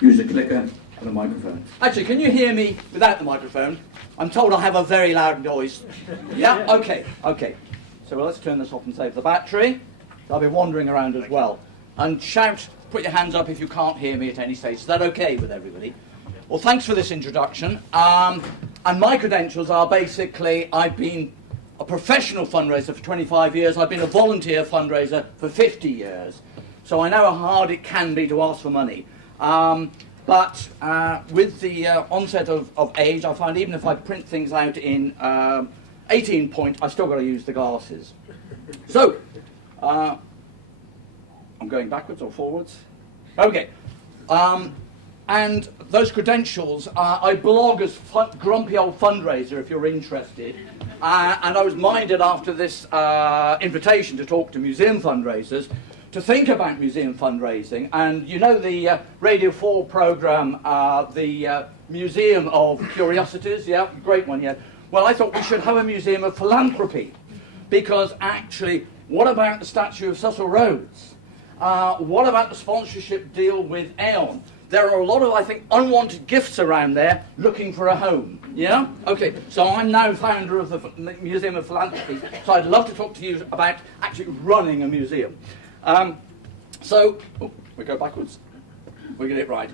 use a clicker and a microphone. Actually, can you hear me without the microphone? I'm told I have a very loud noise. Yeah? Okay, okay. So let's turn this off and save the battery. I'll be wandering around as well. And shout, put your hands up if you can't hear me at any stage. Is that okay with everybody? Well, thanks for this introduction. And my credentials are basically, I've been a professional fundraiser for 25 years. I've been a volunteer fundraiser for 50 years. So I know how hard it can be to ask for money. But with the onset of age, I find even if I print things out in 18 point, I've still got to use the glasses. So, I'm going backwards or forwards? Okay. And those credentials, I blog as Grumpy Old Fundraiser if you're interested. And I was minded after this invitation to talk to museum fundraisers to think about museum fundraising. And you know the Radio 4 programme, the Museum of Curiosities, yeah, great one, yeah. Well, I thought we should have a Museum of Philanthropy, because actually, what about the statue of Cecil Rhodes? What about the sponsorship deal with Aon? There are a lot of, I think, unwanted gifts around there looking for a home, yeah? Okay, so I'm now founder of the Museum of Philanthropy, so I'd love to talk to you about actually running a museum. We go backwards. We get it right.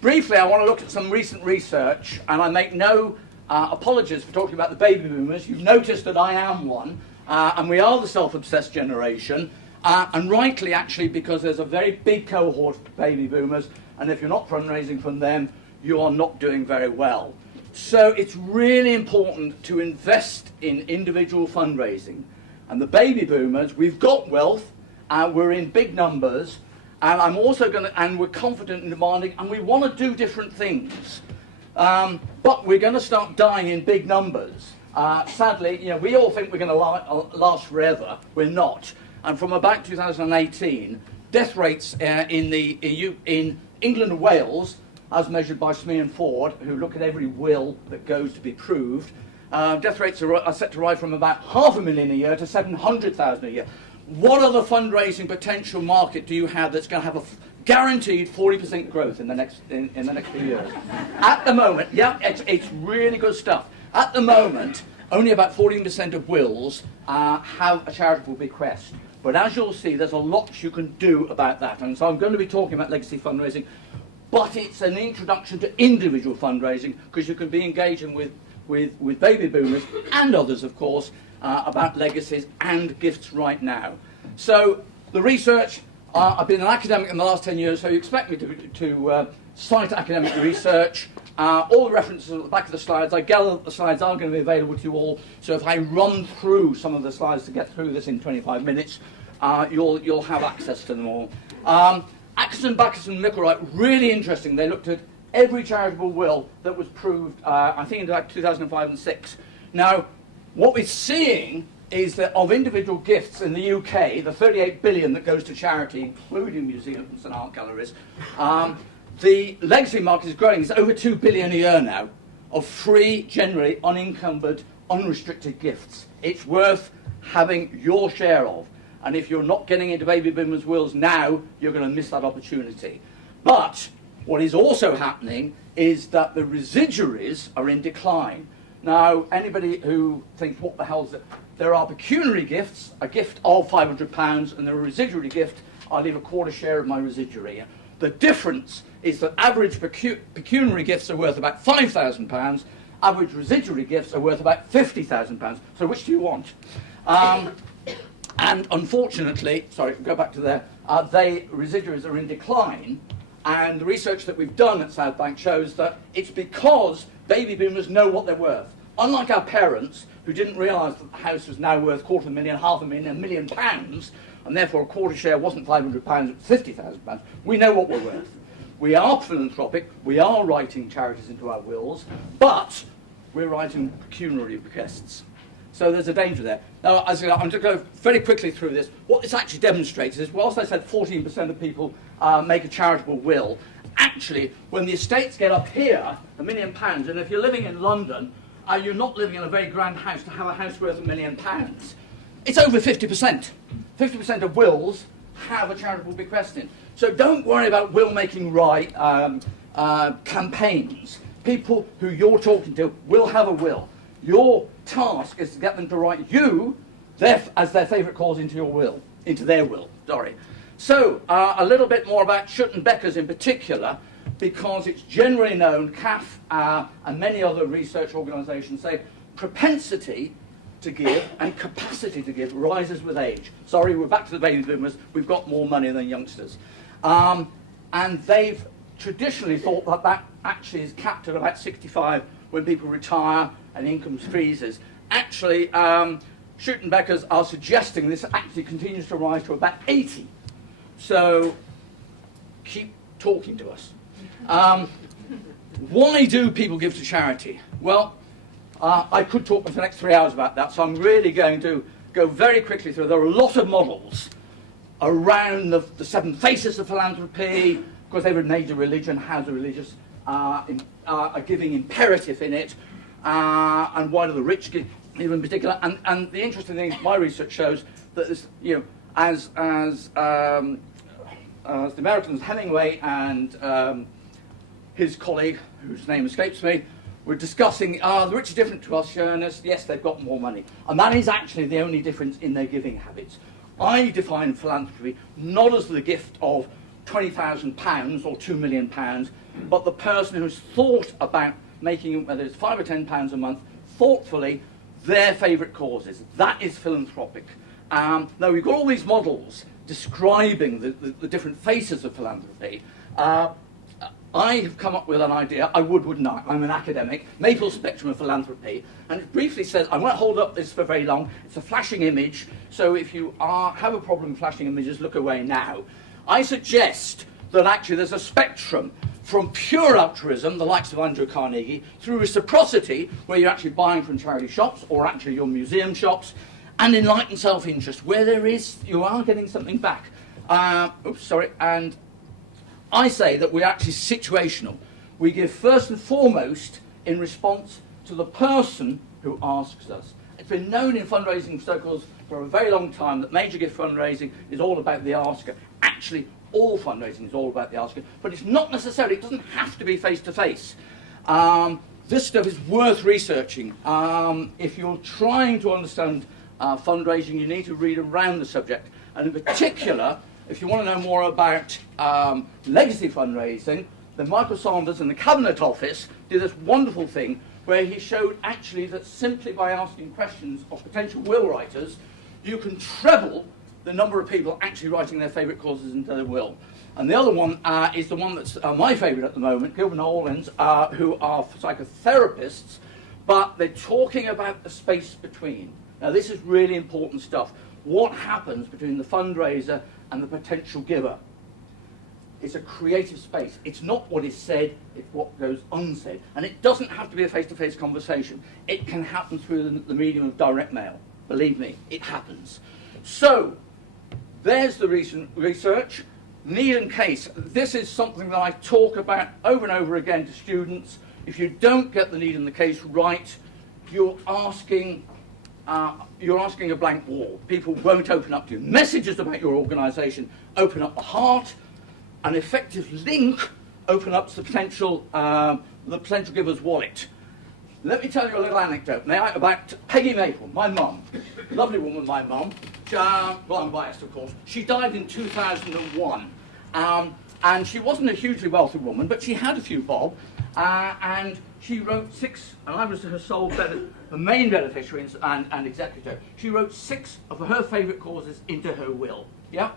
Briefly, I want to look at some recent research, and I make no apologies for talking about the baby boomers. You've noticed that I am one, and we are the self-obsessed generation, and rightly, actually, because there's a very big cohort of baby boomers, and if you're not fundraising from them, you are not doing very well. So it's really important to invest in individual fundraising. And the baby boomers, we've got wealth, we're in big numbers, and I'm also going to, and we're confident in demanding, and we want to do different things. But we're going to start dying in big numbers. Sadly, you know, we all think we're going to last forever. We're not. And from about 2018, death rates in England and Wales, as measured by Smee and Ford, who look at every will that goes to be proved, death rates are set to rise from about 500,000 a year to 700,000 a year. What other fundraising potential market do you have that's going to have a guaranteed 40% growth in the next few years? At the moment, yeah, it's really good stuff. At the moment, only about 14% of wills have a charitable bequest. But as you'll see, there's a lot you can do about that. And so I'm going to be talking about legacy fundraising, but it's an introduction to individual fundraising, because you can be engaging with baby boomers and others, of course, about legacies and gifts right now. So the research, I've been an academic in the last 10 years, so you expect me to cite academic research. All the references at the back of the slides. I gather that the slides are going to be available to you all, so if I run through some of the slides to get through this in 25 minutes, you'll have access to them all. Atkinson, Backus and Micklewright, really interesting. They looked at every charitable will that was proved, I think in about 2005 and 6. Now, what we're seeing is that of individual gifts in the UK, the 38 billion that goes to charity, including museums and art galleries, the legacy market is growing. It's over 2 billion a year now of free, generally unencumbered, unrestricted gifts. It's worth having your share of. And if you're not getting into baby boomers' wills now, you're going to miss that opportunity. But what is also happening is that the residuaries are in decline. Now, anybody who thinks, what the hell is it? There are pecuniary gifts, a gift of £500, and there are residuary gift, I leave a quarter share of my residuary. The difference is that average pecuniary gifts are worth about £5,000, average residuary gifts are worth about £50,000. So which do you want? And unfortunately, sorry, go back to there, residuaries are in decline, and the research that we've done at South Bank shows that it's because baby boomers know what they're worth. Unlike our parents, who didn't realise that the house was now worth £250,000, £500,000, £1 million, and therefore a quarter share wasn't £500, it was £50,000, we know what we're worth. We are philanthropic, we are writing charities into our wills, but we're writing pecuniary bequests. So there's a danger there. Now, I'm going to go very quickly through this. What this actually demonstrates is, whilst I said 14% of people make a charitable will, actually, when the estates get up here, £1 million, and if you're living in London, you're not living in a very grand house to have a house worth £1 million. It's over 50%. 50% of wills have a charitable bequesting. So don't worry about will-making right campaigns. People who you're talking to will have a will. Your task is to get them to write you as their favourite cause into your will, into their will. Sorry. So a little bit more about Schutt-Beckers in particular, because it's generally known, CAF and many other research organisations say propensity to give and capacity to give rises with age. Sorry, we're back to the baby boomers. We've got more money than youngsters. And they've traditionally thought that that actually is capped at about 65 when people retire and income freezes. Actually, Schutt-Beckers are suggesting this actually continues to rise to about 80. So keep talking to us. Why do people give to charity? Well, I could talk for the next 3 hours about that, so I'm really going to go very quickly through. There are a lot of models around the 7 faces of philanthropy. Of course, every major religion has a religious a giving imperative in it, and why do the rich give in particular? And the interesting thing, my research shows that this, as the Americans, Hemingway and his colleague, whose name escapes me, were discussing, the rich are different to us, showing us, yes, they've got more money. And that is actually the only difference in their giving habits. I define philanthropy not as the gift of £20,000 or £2 million, but the person who's thought about making, whether it's £5 or £10 a month, thoughtfully, their favourite causes. That is philanthropic. Now, we've got all these models describing the different faces of philanthropy. I have come up with an idea. I wouldn't I? I'm an academic. Maple spectrum of philanthropy. And it briefly says, I won't hold up this for very long. It's a flashing image. So if you have a problem with flashing images, look away now. I suggest that actually there's a spectrum from pure altruism, the likes of Andrew Carnegie, through reciprocity, where you're actually buying from charity shops or actually your museum shops, and enlightened self-interest, where you are getting something back. And I say that we're actually situational. We give first and foremost in response to the person who asks us. It's been known in fundraising circles for a very long time that major gift fundraising is all about the asker. Actually, all fundraising is all about the asker, but it's not necessarily, it doesn't have to be face-to-face. This stuff is worth researching. If you're trying to understand fundraising, you need to read around the subject. And in particular, if you want to know more about legacy fundraising, then Michael Sanders in the Cabinet Office did this wonderful thing where he showed actually that simply by asking questions of potential will writers, you can treble the number of people actually writing their favourite causes into their will. And the other one is the one that's my favourite at the moment, Gilbert and Orleans, who are psychotherapists, but they're talking about the space between. Now this is really important stuff. What happens between the fundraiser and the potential giver? It's a creative space. It's not what is said, it's what goes unsaid. And it doesn't have to be a face-to-face conversation. It can happen through the medium of direct mail. Believe me, it happens. So, there's the recent research. Need and case. This is something that I talk about over and over again to students. If you don't get the need and the case right, you're asking a blank wall. People won't open up to you. Messages about your organisation open up the heart. An effective link open up the potential giver's wallet. Let me tell you a little anecdote now about Peggy Maple, my mum. Lovely woman, my mum. Well, I'm biased, of course. She died in 2001. And she wasn't a hugely wealthy woman, but she had a few bob. And she wrote 6, and I was her main beneficiary and executor. She wrote 6 of her favourite causes into her will. Yeah?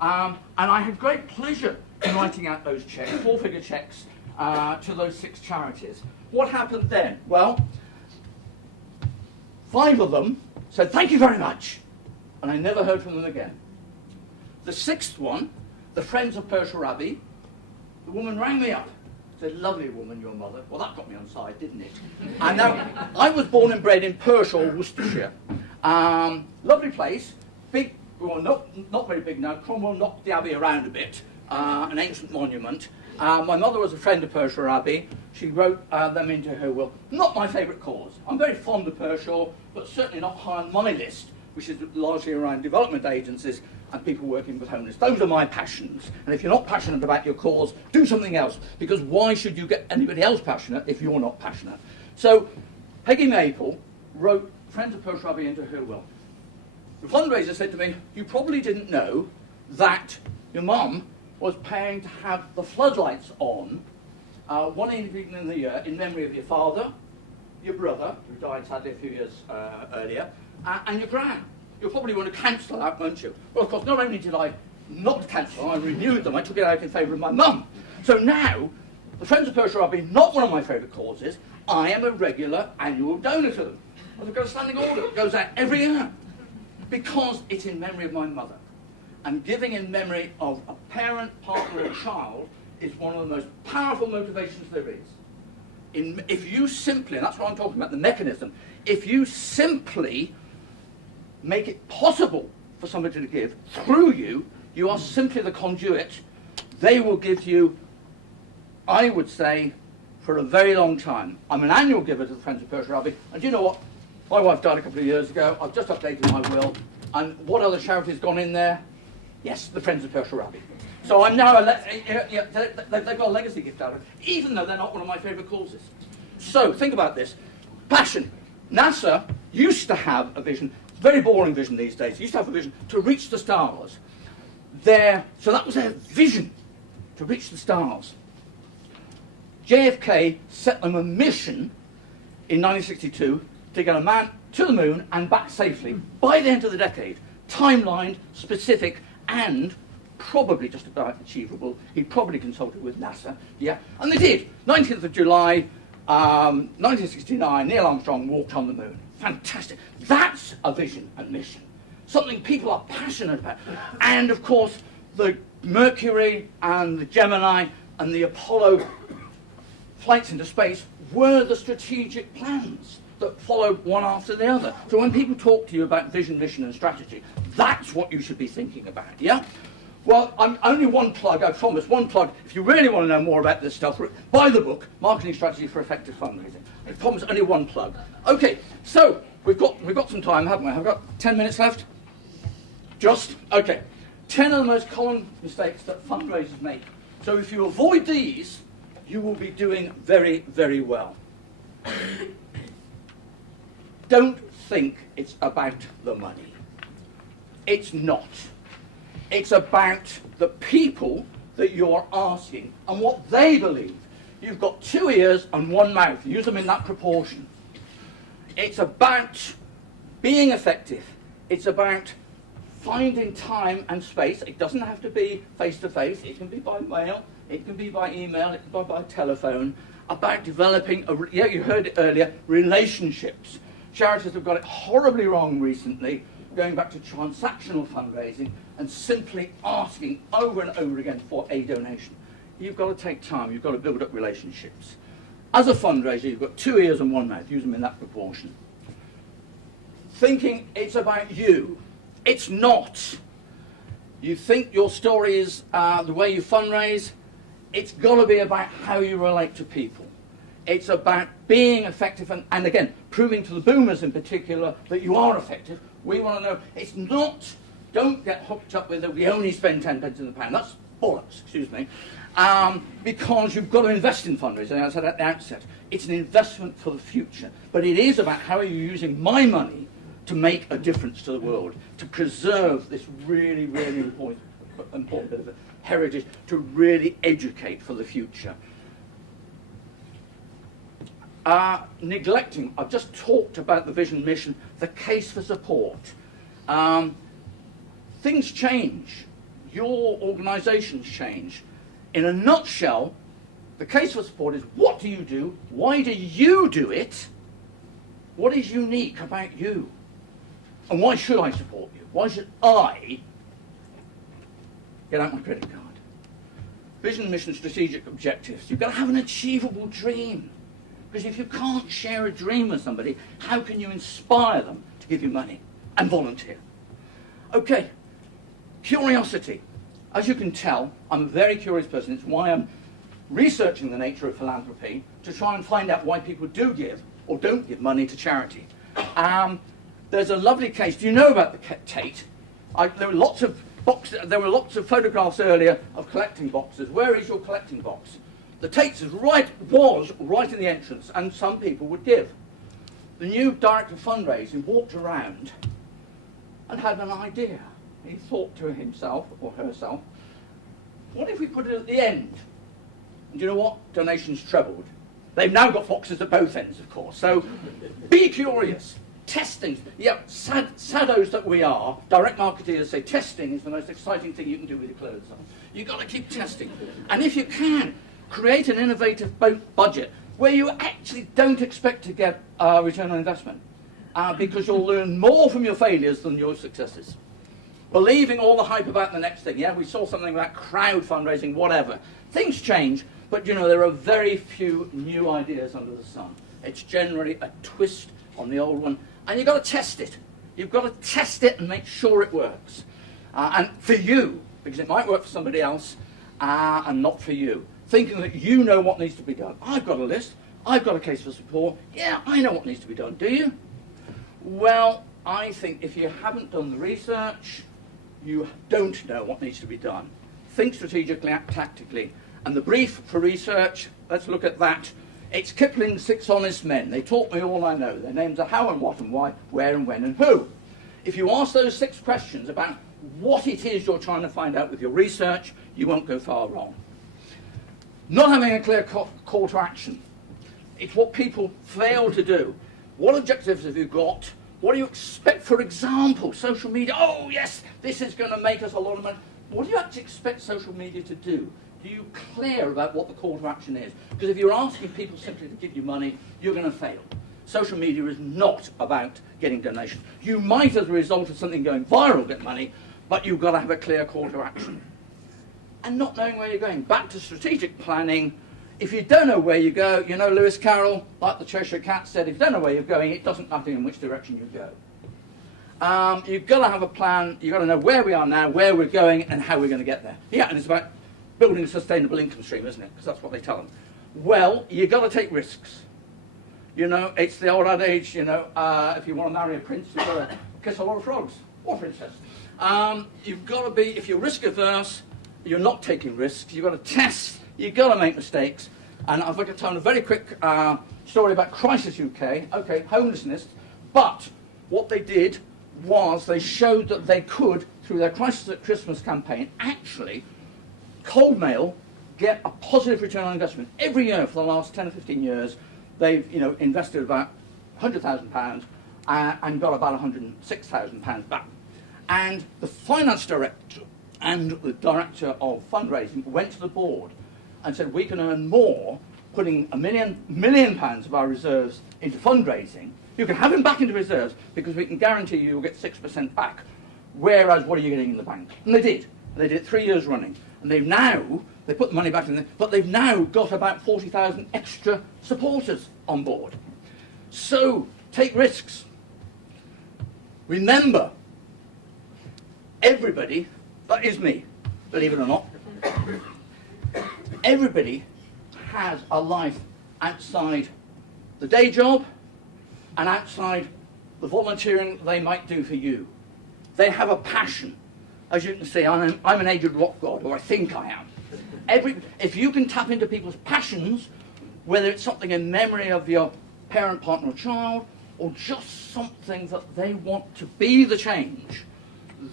And I had great pleasure in writing out those checks, 4-figure checks, to those 6 charities. What happened then? Well, 5 of them said, thank you very much. And I never heard from them again. The 6th one, the Friends of Pershore Abbey, the woman rang me up. Said, lovely woman, your mother. Well, that got me on side, didn't it? And now, I was born and bred in Pershore, Worcestershire. Lovely place, big, well, not very big now. Cromwell knocked the abbey around a bit, an ancient monument. My mother was a friend of Pershore Abbey. She wrote them into her will. Not my favourite cause. I'm very fond of Pershore, but certainly not high on my list which is largely around development agencies and people working with homeless. Those are my passions. And if you're not passionate about your cause, do something else. Because why should you get anybody else passionate if you're not passionate? So Peggy Maple wrote Friends of Perth Abbey into her will. The fundraiser said to me, you probably didn't know that your mum was paying to have the floodlights on one evening in the year in memory of your father, your brother, who died sadly a few years earlier, and your gran. You'll probably want to cancel that, won't you? Well, of course, not only did I not cancel, I renewed them, I took it out in favour of my mum. So now, the Friends of Perth Abbey, not one of my favourite causes, I am a regular annual donor to them. I've got a standing order that goes out every year, because it's in memory of my mother. And giving in memory of a parent, partner, and child is one of the most powerful motivations there is. If you simply, and that's what I'm talking about, the mechanism, if you simply make it possible for somebody to give through you, you are simply the conduit. They will give you, I would say, for a very long time. I'm an annual giver to the Friends of Perth Abbey, and do you know what? My wife died a couple of years ago. I've just updated my will, and what other charity's gone in there? Yes, the Friends of Perth Abbey. So I'm now, they've got a legacy gift out of it, even though they're not one of my favourite causes. So think about this. Passion. NASA used to have a vision, very boring vision these days, used to have a vision to reach the stars. So that was their vision, to reach the stars. JFK set them a mission in 1962 to get a man to the moon and back safely by the end of the decade. Timeline, specific, and probably just about achievable. He probably consulted with NASA, yeah, and they did. 19th of July, 1969, Neil Armstrong walked on the moon. Fantastic. That's a vision and mission. Something people are passionate about. And of course, the Mercury and the Gemini and the Apollo flights into space were the strategic plans that followed one after the other. So when people talk to you about vision, mission, and strategy, that's what you should be thinking about, yeah? Well, I'm only one plug, I promise, one plug. If you really want to know more about this stuff, buy the book, Marketing Strategy for Effective Fundraising. I promise only one plug. Okay, so we've got some time, haven't we? I've got 10 minutes left? Just? Okay. 10 of the most common mistakes that fundraisers make. So if you avoid these, you will be doing very, very well. Don't think it's about the money. It's not. It's about the people that you're asking and what they believe. You've got 2 ears and 1 mouth. Use them in that proportion. It's about being effective. It's about finding time and space. It doesn't have to be face-to-face. It can be by mail. It can be by email. It can be by telephone. About developing, you heard it earlier, relationships. Charities have got it horribly wrong recently, going back to transactional fundraising and simply asking over and over again for a donation. You've got to take time. You've got to build up relationships. As a fundraiser, you've got 2 ears and 1 mouth. Use them in that proportion. Thinking it's about you. It's not. You think your story is the way you fundraise. It's got to be about how you relate to people. It's about being effective and again, proving to the boomers in particular that you are effective. We want to know, it's not, don't get hooked up with it, we only spend 10 pence in the pound. That's bollocks, excuse me. Because you've got to invest in fundraising, as I said at the outset. It's an investment for the future. But it is about how are you using my money to make a difference to the world, to preserve this really, really important bit of heritage, to really educate for the future. Neglecting, I've just talked about the vision, mission, the case for support. Things change. Your organisations change. In a nutshell, the case for support is what do you do? Why do you do it? What is unique about you? And why should I support you? Why should I get out my credit card? Vision, mission, strategic objectives. You've got to have an achievable dream. Because if you can't share a dream with somebody, how can you inspire them to give you money and volunteer? Okay, curiosity. As you can tell, I'm a very curious person. It's why I'm researching the nature of philanthropy to try and find out why people do give or don't give money to charity. There's a lovely case. Do you know about the Tate? There were lots of boxes. There were lots of photographs earlier of collecting boxes. Where is your collecting box? The Tate's was right in the entrance, and some people would give. The new director of fundraising walked around and had an idea. He thought to himself or herself, what if we put it at the end? And you know what? Donations trebled. They've now got boxes at both ends, of course. So be curious. Testing. Yeah, saddos that we are, direct marketeers say testing is the most exciting thing you can do with your clothes on. You've got to keep testing. And if you can, create an innovative budget where you actually don't expect to get a return on investment because you'll learn more from your failures than your successes. Believing all the hype about the next thing. Yeah, we saw something about crowd fundraising, whatever. Things change, but you know, there are very few new ideas under the sun. It's generally a twist on the old one, and you've got to test it. You've got to test it and make sure it works. And for you, because it might work for somebody else and not for you. Thinking that you know what needs to be done. I've got a list. I've got a case for support. Yeah, I know what needs to be done. Do you? Well, I think if you haven't done the research, you don't know what needs to be done. Think strategically, act tactically. And the brief for research, let's look at that. It's Kipling's 6 Honest Men. They taught me all I know. Their names are how and what and why, where and when and who. If you ask those 6 questions about what it is you're trying to find out with your research, you won't go far wrong. Not having a clear call to action. It's what people fail to do. What objectives have you got? What do you expect? For example, social media. Oh, yes, this is going to make us a lot of money. What do you actually expect social media to do? Are you clear about what the call to action is? Because if you're asking people simply to give you money, you're going to fail. Social media is not about getting donations. You might, as a result of something going viral, get money, but you've got to have a clear call to action. And not knowing where you're going. Back to strategic planning. If you don't know where you go, you know Lewis Carroll, like the Cheshire Cat said, if you don't know where you're going, it doesn't matter in which direction you go. You've got to have a plan. You've got to know where we are now, where we're going, and how we're going to get there. Yeah, and it's about building a sustainable income stream, isn't it? Because that's what they tell them. Well, you've got to take risks. You know, it's the old adage, you know, if you want to marry a prince, you've got to kiss a lot of frogs, or princess. You've got to be, if you're risk averse, you're not taking risks, you've got to test, you've got to make mistakes. And I've got to tell a very quick story about Crisis UK. Okay, homelessness. But what they did was they showed that they could, through their Crisis at Christmas campaign, actually, cold mail, get a positive return on investment. Every year for the last 10 or 15 years, they've invested about £100,000 and got about £106,000 back. And the finance director and the director of fundraising went to the board and said, we can earn more putting £1 million of our reserves into fundraising. You can have them back into reserves because we can guarantee you'll get 6% back. Whereas, what are you getting in the bank? And they did. And they did it 3 years running. And they put the money back in there, but they've now got about 40,000 extra supporters on board. So, take risks. Remember, everybody, that is me, believe it or not, everybody has a life outside the day job and outside the volunteering they might do for you. They have a passion. As you can see, I'm an aged rock god, or I think I am. If you can tap into people's passions, whether it's something in memory of your parent, partner, or child, or just something that they want to be the change,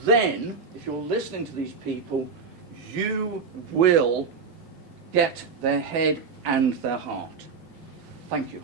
then, if you're listening to these people, you will get their head and their heart. Thank you.